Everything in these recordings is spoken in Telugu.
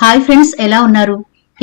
హాయ్ ఫ్రెండ్స్, ఎలా ఉన్నారు?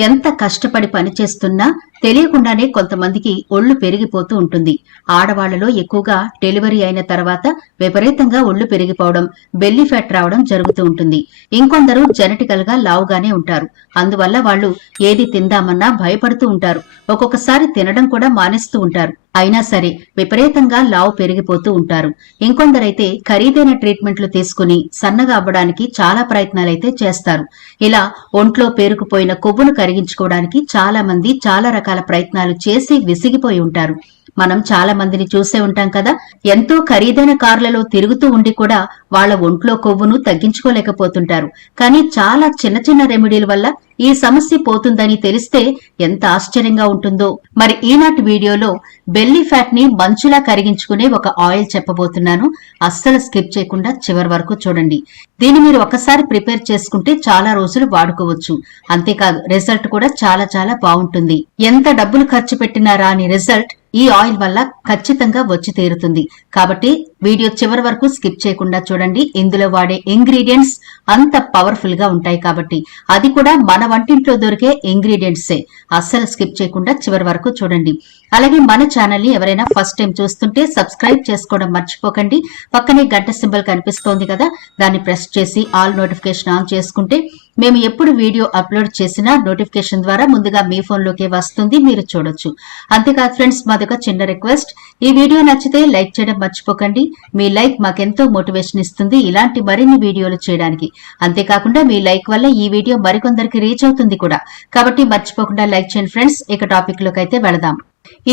ఎంత కష్టపడి పని చేస్తున్నా తెలియకుండానే కొంతమందికి ఒళ్లు పెరిగిపోతూ ఉంటుంది. ఆడవాళ్లలో ఎక్కువగా డెలివరీ అయిన తర్వాత విపరీతంగా ఒళ్లు పెరిగిపోవడం, బెల్లీ ఫ్యాట్ రావడం జరుగుతూ ఉంటుంది. ఇంకొందరు జెనెటికల్ గా లావుగానే ఉంటారు. అందువల్ల వాళ్ళు ఏది తిందామన్నా భయపడుతూ ఉంటారు. ఒక్కొక్కసారి తినడం కూడా మానేస్తూ ఉంటారు. అయినా సరే విపరీతంగా లావు పెరిగిపోతూ ఉంటారు. ఇంకొందరైతే ఖరీదైన ట్రీట్మెంట్లు తీసుకుని సన్నగా అవ్వడానికి చాలా ప్రయత్నాలైతే చేస్తారు. ఇలా ఒంట్లో పేరుకుపోయిన కొవ్వును కరిగించుకోవడానికి చాలా మంది చాలా రకాల ప్రయత్నాలు చేసి విసిగిపోయి ఉంటారు. మనం చాలా మందిని చూసే ఉంటాం కదా. ఎంతో ఖరీదైన కార్లలో తిరుగుతూ ఉండి కూడా వాళ్ల ఒంట్లో కొవ్వును తగ్గించుకోలేకపోతుంటారు. కానీ చాలా చిన్న చిన్న రెమెడీల వల్ల ఈ సమస్య పోతుందని తెలిస్తే ఎంత ఆశ్చర్యంగా ఉంటుందో. మరి ఈనాటి వీడియోలో బెల్లీ ఫ్యాట్ ని మంచులా కరిగించుకునే ఒక ఆయిల్ చెప్పబోతున్నాను. అస్సలు స్కిప్ చేయకుండా చివరి వరకు చూడండి. దీన్ని మీరు ఒకసారి ప్రిపేర్ చేసుకుంటే చాలా రోజులు వాడుకోవచ్చు. అంతేకాదు రిజల్ట్ కూడా చాలా చాలా బాగుంటుంది. ఎంత డబ్బులు ఖర్చు పెట్టినా రాని రిజల్ట్ ఈ ఆయిల్ వల్ల ఖచ్చితంగా వచ్చి తీరుతుంది. కాబట్టి వీడియో చివరి వరకు స్కిప్ చేయకుండా చూడండి. ఇందులో వాడే ఇంగ్రీడియంట్స్ అంత పవర్ఫుల్ గా ఉంటాయి కాబట్టి, అది కూడా మన వంటింట్లో దొరికే ఇంగ్రీడియంట్సే. అస్సలు స్కిప్ చేయకుండా చివరి వరకు చూడండి. అలాగే మన ఛానల్ ని ఎవరైనా ఫస్ట్ టైం చూస్తుంటే సబ్స్క్రైబ్ చేసుకోవడం మర్చిపోకండి. పక్కనే గంట సింబల్ కనిపిస్తోంది కదా, దాన్ని ప్రెస్ చేసి ఆల్ నోటిఫికేషన్ ఆన్ చేసుకుంటే మేము ఎప్పుడు వీడియో అప్లోడ్ చేసినా నోటిఫికేషన్ ద్వారా ముందుగా మీ ఫోన్ లోకే వస్తుంది, మీరు చూడొచ్చు. అంతేకాదు ఫ్రెండ్స్, మాదొక చిన్న రిక్వెస్ట్, ఈ వీడియో నచ్చితే లైక్ చేయడం మర్చిపోకండి. మీ లైక్ మాకెంతో మోటివేషన్ ఇస్తుంది ఇలాంటి మరిన్ని వీడియోలు చేయడానికి. అంతేకాకుండా మీ లైక్ వల్ల ఈ వీడియో మరికొందరికి రీచ్ అవుతుంది కూడా. కాబట్టి మర్చిపోకుండా లైక్ చేయండి ఫ్రెండ్స్. ఇక టాపిక్ లోకి అయితే వెళదాం.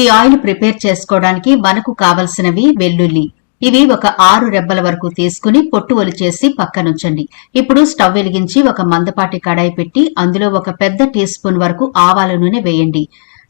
ఈ ఆయిల్ ప్రిపేర్ చేసుకోవడానికి మనకు కావలసినవి వెల్లుల్లి. ఇవి ఒక 6 రెబ్బల వరకు తీసుకుని పొట్టు ఒలిచేసి పక్కనుంచండి. ఇప్పుడు స్టవ్ వెలిగించి ఒక మందపాటి కడాయి పెట్టి అందులో ఒక పెద్ద టీ స్పూన్ వరకు ఆవాల నూనె వేయండి.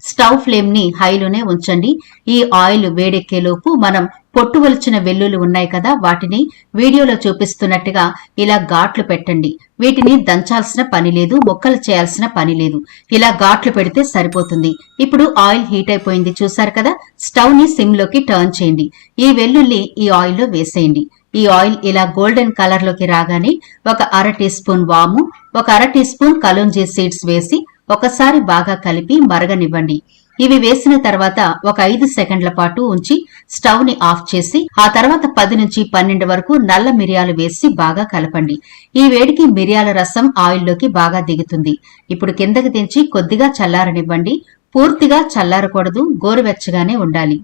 స్టవ్ ఫ్లేమ్ ని హైలోనే ఉంచండి. ఈ ఆయిల్ వేడెక్కేలోపు మనం పొట్టు ఒలిచిన వెల్లుల్లి ఉన్నాయి కదా, వాటిని వీడియోలో చూపిస్తున్నట్టుగా ఇలా ఘాట్లు పెట్టండి. వీటిని దంచాల్సిన పని లేదు, ముక్కలు చేయాల్సిన పని లేదు. ఇలా ఘాట్లు పెడితే సరిపోతుంది. ఇప్పుడు ఆయిల్ హీట్ అయిపోయింది చూసారు కదా. స్టవ్ ని సిమ్ లోకి టర్న్ చేయండి. ఈ వెల్లుల్లి ఈ ఆయిల్ లో వేసేయండి. ఈ ఆయిల్ ఇలా గోల్డెన్ కలర్ లోకి రాగానే ఒక అర టీ స్పూన్ వాము, ఒక అర టీ స్పూన్ కలోంజీ సీడ్స్ వేసి ఒకసారి బాగా కలిపి మరగనివ్వండి. ఇవి వేసిన తర్వాత ఒక 5 సెకండ్ల పాటు ఉంచి స్టవ్ ని ఆఫ్ చేసి ఆ తర్వాత 10 నుంచి 12 వరకు నల్ల మిరియాలు వేసి బాగా కలపండి. ఈ వేడికి మిరియాల రసం ఆయిల్లోకి బాగా దిగుతుంది. ఇప్పుడు కిందకి దించి కొద్దిగా చల్లారనివ్వండి. పూర్తిగా చల్లారకూడదు, గోరువెచ్చగానే ఉండాలి.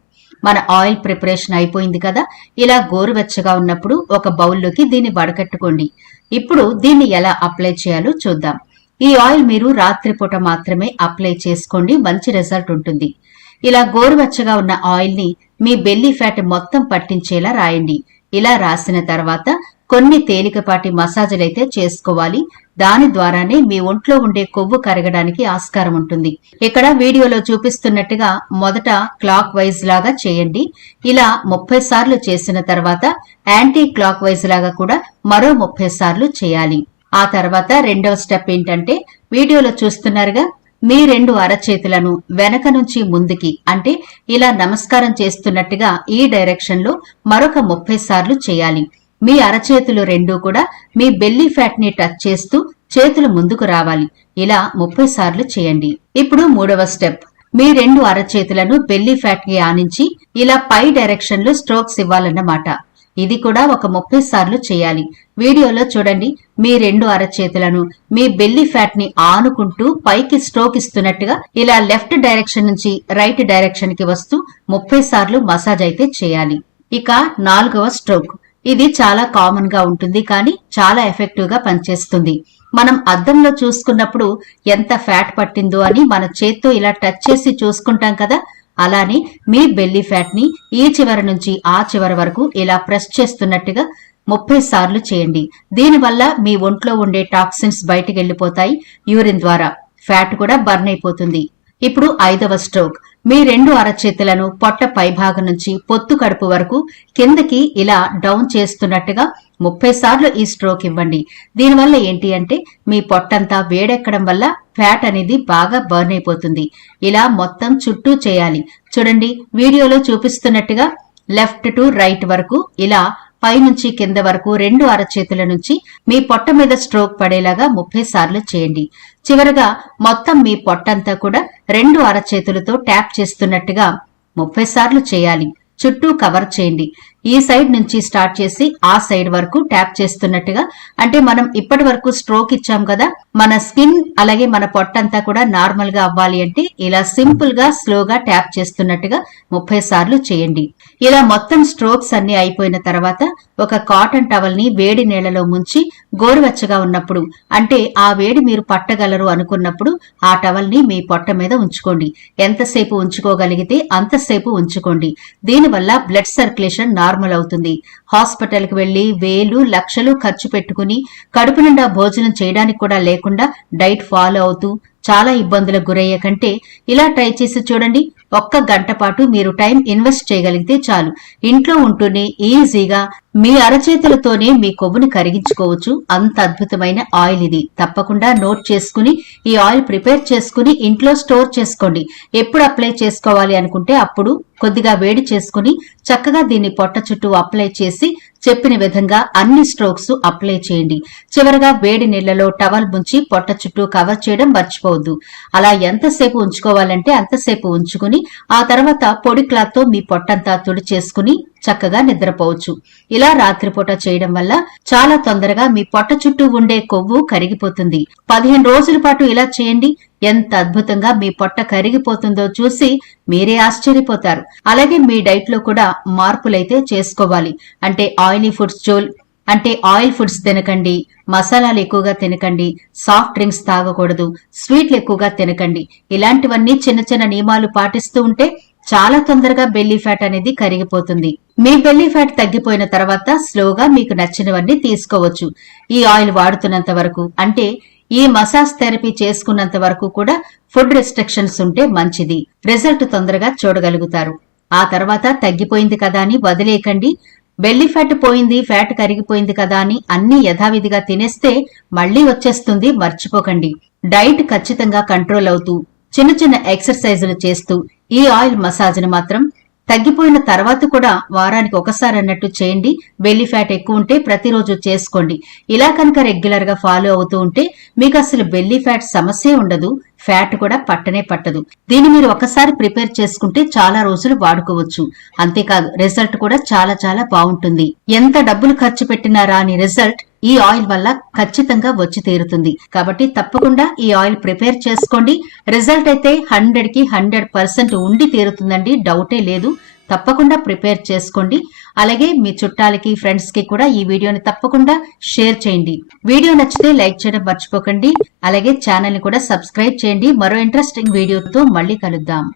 మన ఆయిల్ ప్రిపరేషన్ అయిపోయింది కదా. ఇలా గోరువెచ్చగా ఉన్నప్పుడు ఒక బౌల్లోకి దీన్ని వడకట్టుకోండి. ఇప్పుడు దీన్ని ఎలా అప్లై చేయాలో చూద్దాం. ఈ ఆయిల్ మీరు రాత్రిపూట మాత్రమే అప్లై చేసుకోండి, మంచి రిజల్ట్ ఉంటుంది. ఇలా గోరువెచ్చగా ఉన్న ఆయిల్ ని మీ బెల్లీ ఫ్యాట్ మొత్తం పట్టించేలా రాయండి. ఇలా రాసిన తర్వాత కొన్ని తేలికపాటి మసాజులైతే చేసుకోవాలి. దాని ద్వారానే మీ ఒంట్లో ఉండే కొవ్వు కరగడానికి ఆస్కారం ఉంటుంది. ఇక్కడ వీడియోలో చూపిస్తున్నట్టుగా మొదట క్లాక్ వైజ్ లాగా చేయండి. ఇలా 30 సార్లు చేసిన తర్వాత యాంటీ క్లాక్ వైజ్ లాగా కూడా మరో 30 సార్లు చేయాలి. ఆ తర్వాత రెండవ స్టెప్ ఏంటంటే, వీడియోలో చూస్తున్నారుగా, మీ 2 అరచేతులను వెనక నుంచి ముందుకి అంటే ఇలా నమస్కారం చేస్తున్నట్టుగా ఈ డైరెక్షన్ లో మరొక 30 సార్లు చేయాలి. మీ అరచేతులు 2 కూడా మీ బెల్లీ ఫ్యాట్ ని టచ్ చేస్తూ చేతులు ముందుకు రావాలి. ఇలా 30 సార్లు చేయండి. ఇప్పుడు మూడవ స్టెప్, మీ 2 అరచేతులను బెల్లీ ఫ్యాట్ కి ఆనించి ఇలా పై డైరెక్షన్ లో స్ట్రోక్స్ ఇవ్వాలన్నమాట. ఇది కూడా ఒక 30 సార్లు చేయాలి. వీడియోలో చూడండి, మీ 2 అరచేతులను మీ బెల్లీ ఫ్యాట్ ని ఆనుకుంటూ పైకి స్ట్రోక్ ఇస్తున్నట్టుగా ఇలా లెఫ్ట్ డైరెక్షన్ నుంచి రైట్ డైరెక్షన్ కి వస్తూ 30 సార్లు మసాజ్ అయితే చేయాలి. ఇక 4వ స్ట్రోక్. ఇది చాలా కామన్ గా ఉంటుంది, కానీ చాలా ఎఫెక్టివ్ గా పనిచేస్తుంది. మనం అద్దంలో చూసుకున్నప్పుడు ఎంత ఫ్యాట్ పట్టిందో అని మన చేత్తో ఇలా టచ్ చేసి చూసుకుంటాం కదా. అలానే మీ బెల్లీ ఫ్యాట్ ని ఈ చివరి నుంచి ఆ చివరి వరకు ఇలా ప్రెస్ చేస్తున్నట్టుగా 30 సార్లు చేయండి. దీనివల్ల మీ ఒంట్లో ఉండే టాక్సిన్స్ బయటికి వెళ్లిపోతాయి. యూరిన్ ద్వారా ఫ్యాట్ కూడా బర్న్ అయిపోతుంది. ఇప్పుడు 5వ స్ట్రోక్. మీ 2 అరచేతులను పొట్ట పైభాగం నుంచి పొత్తు కడుపు వరకు కిందకి ఇలా డౌన్ చేస్తున్నట్టుగా 30 సార్లు ఈ స్ట్రోక్ ఇవ్వండి. దీనివల్ల ఏంటి అంటే, మీ పొట్టంతా వేడెక్కడం వల్ల ఫ్యాట్ అనేది బాగా బర్న్ అయిపోతుంది. ఇలా మొత్తం చుట్టూ చేయాలి. చూడండి, వీడియోలో చూపిస్తున్నట్టుగా లెఫ్ట్ టు రైట్ వరకు ఇలా పైనుంచి కింద వరకు 2 అరచేతుల నుంచి మీ పొట్ట మీద స్ట్రోక్ పడేలాగా 30 సార్లు చేయండి. చివరగా మొత్తం మీ పొట్టంతా కూడా 2 అరచేతులతో ట్యాప్ చేస్తున్నట్టుగా 30 సార్లు చేయాలి. చుట్టూ కవర్ చేయండి. ఈ సైడ్ నుంచి స్టార్ట్ చేసి ఆ సైడ్ వరకు ట్యాప్ చేస్తున్నట్టుగా, అంటే మనం ఇప్పటి వరకు స్ట్రోక్ ఇచ్చాం కదా, మన స్కిన్ అలాగే మన పొట్టంతా కూడా నార్మల్ గా అవ్వాలి అంటే ఇలా సింపుల్ గా స్లోగా ట్యాప్ చేస్తున్నట్టుగా 30 సార్లు చేయండి. ఇలా మొత్తం స్ట్రోక్స్ అన్ని అయిపోయిన తర్వాత ఒక కాటన్ టవల్ ని వేడి నీళ్లలో ముంచి గోరువెచ్చగా ఉన్నప్పుడు, అంటే ఆ వేడి మీరు పట్టగలరు అనుకున్నప్పుడు ఆ టవల్ ని మీ పొట్ట మీద ఉంచుకోండి. ఎంతసేపు ఉంచుకోగలిగితే అంతసేపు ఉంచుకోండి. దీనివల్ల బ్లడ్ సర్క్యులేషన్ నార్మల్ అవుతుంది. హాస్పిటల్ కి వెళ్లి వేలు లక్షలు ఖర్చు పెట్టుకుని కడుపు నిండా భోజనం చేయడానికి కూడా లేకుండా డైట్ ఫాలో అవుతూ చాలా ఇబ్బందులకు గురయ్యే కంటే ఇలా ట్రై చేసి చూడండి. 1 గంట పాటు మీరు టైం ఇన్వెస్ట్ చేయగలిగితే చాలు. ఇంట్లో ఉంటూనే ఈజీగా మీ అరచేతులతోనే మీ కొవ్వుని కరిగించుకోవచ్చు. అంత అద్భుతమైన ఆయిల్ ఇది. తప్పకుండా నోట్ చేసుకుని ఈ ఆయిల్ ప్రిపేర్ చేసుకుని ఇంట్లో స్టోర్ చేసుకోండి. ఎప్పుడు అప్లై చేసుకోవాలి అనుకుంటే అప్పుడు కొద్దిగా వేడి చేసుకుని చక్కగా దీన్ని పొట్ట చుట్టూ అప్లై చేసి చెప్పిన విధంగా అన్ని స్ట్రోక్స్ అప్లై చేయండి. చివరగా వేడి నీళ్లలో టవల్ ముంచి పొట్ట చుట్టూ కవర్ చేయడం మర్చిపోవద్దు. అలా ఎంతసేపు ఉంచుకోవాలంటే అంతసేపు ఉంచుకుని ఆ తర్వాత పొడి క్లాత్ తో మీ పొట్టంతా తుడి చేసుకుని చక్కగా నిద్రపోవచ్చు. ఇలా రాత్రిపూట చేయడం వల్ల చాలా తొందరగా మీ పొట్ట చుట్టూ ఉండే కొవ్వు కరిగిపోతుంది. 15 రోజుల పాటు ఇలా చేయండి. ఎంత అద్భుతంగా మీ పొట్ట కరిగిపోతుందో చూసి మీరే ఆశ్చర్యపోతారు. అలాగే మీ డైట్ లో కూడా మార్పులైతే చేసుకోవాలి. అంటే ఆయిల్ ఫుడ్స్ తినకండి, మసాలాలు ఎక్కువగా తినకండి, సాఫ్ట్ డ్రింక్స్ తాగకూడదు, స్వీట్లు ఎక్కువగా తినకండి. ఇలాంటివన్నీ చిన్న చిన్న నియమాలు పాటిస్తూ ఉంటే చాలా తొందరగా బెల్లీ ఫ్యాట్ అనేది కరిగిపోతుంది. మీ బెల్లీ ఫ్యాట్ తగ్గిపోయిన తర్వాత స్లోగా మీకు నచ్చినవన్నీ తీసుకోవచ్చు. ఈ ఆయిల్ వాడుతున్నంత వరకు, అంటే ఈ మసాజ్ థెరపీ చేసుకున్నంత వరకు కూడా ఫుడ్ రెస్ట్రిక్షన్స్ ఉంటే మంచిది. రిజల్ట్ తొందరగా చూడగలుగుతారు. ఆ తర్వాత తగ్గిపోయింది కదా అని వదిలేయకండి. బెల్లీ ఫ్యాట్ పోయింది, ఫ్యాట్ కరిగిపోయింది కదా అని అన్ని యథావిధిగా తినేస్తే మళ్లీ వచ్చేస్తుంది, మర్చిపోకండి. డైట్ ఖచ్చితంగా కంట్రోల్ అవుతూ చిన్న చిన్న ఎక్సర్సైజులు చేస్తూ ఈ ఆయిల్ మసాజ్ ను మాత్రం తగ్గిపోయిన తర్వాత కూడా వారానికి ఒకసారి అన్నట్టు చేయండి. బెల్లీ ఫ్యాట్ ఎక్కువ ఉంటే ప్రతిరోజు చేసుకోండి. ఇలా కనుక రెగ్యులర్ గా ఫాలో అవుతూ ఉంటే మీకు అసలు బెల్లీ ఫ్యాట్ సమస్యే ఉండదు. ఫ్యాట్ కూడా పట్టనే పట్టదు. దీన్ని మీరు ఒకసారి ప్రిపేర్ చేసుకుంటే చాలా రోజులు వాడుకోవచ్చు. అంతేకాదు రిజల్ట్ కూడా చాలా చాలా బాగుంటుంది. ఎంత డబ్బులు ఖర్చు పెట్టినా రాని రిజల్ట్ ఈ ఆయిల్ వల్ల ఖచ్చితంగా వచ్చి తీరుతుంది. కాబట్టి తప్పకుండా ఈ ఆయిల్ ప్రిపేర్ చేసుకోండి. రిజల్ట్ అయితే 100కి 100% ఉండి తీరుతుందండి, డౌటే లేదు. తప్పకుండా ప్రిపేర్ చేసుకోండి. అలాగే మీ చుట్టాలకి, ఫ్రెండ్స్ కి కూడా ఈ వీడియోని తప్పకుండా షేర్ చేయండి. వీడియో నచ్చితే లైక్ చేయడం మర్చిపోకండి. అలాగే ఛానల్ ని కూడా సబ్స్క్రైబ్ చేయండి. మరో ఇంట్రెస్టింగ్ వీడియోతో మళ్ళీ కలుద్దాం.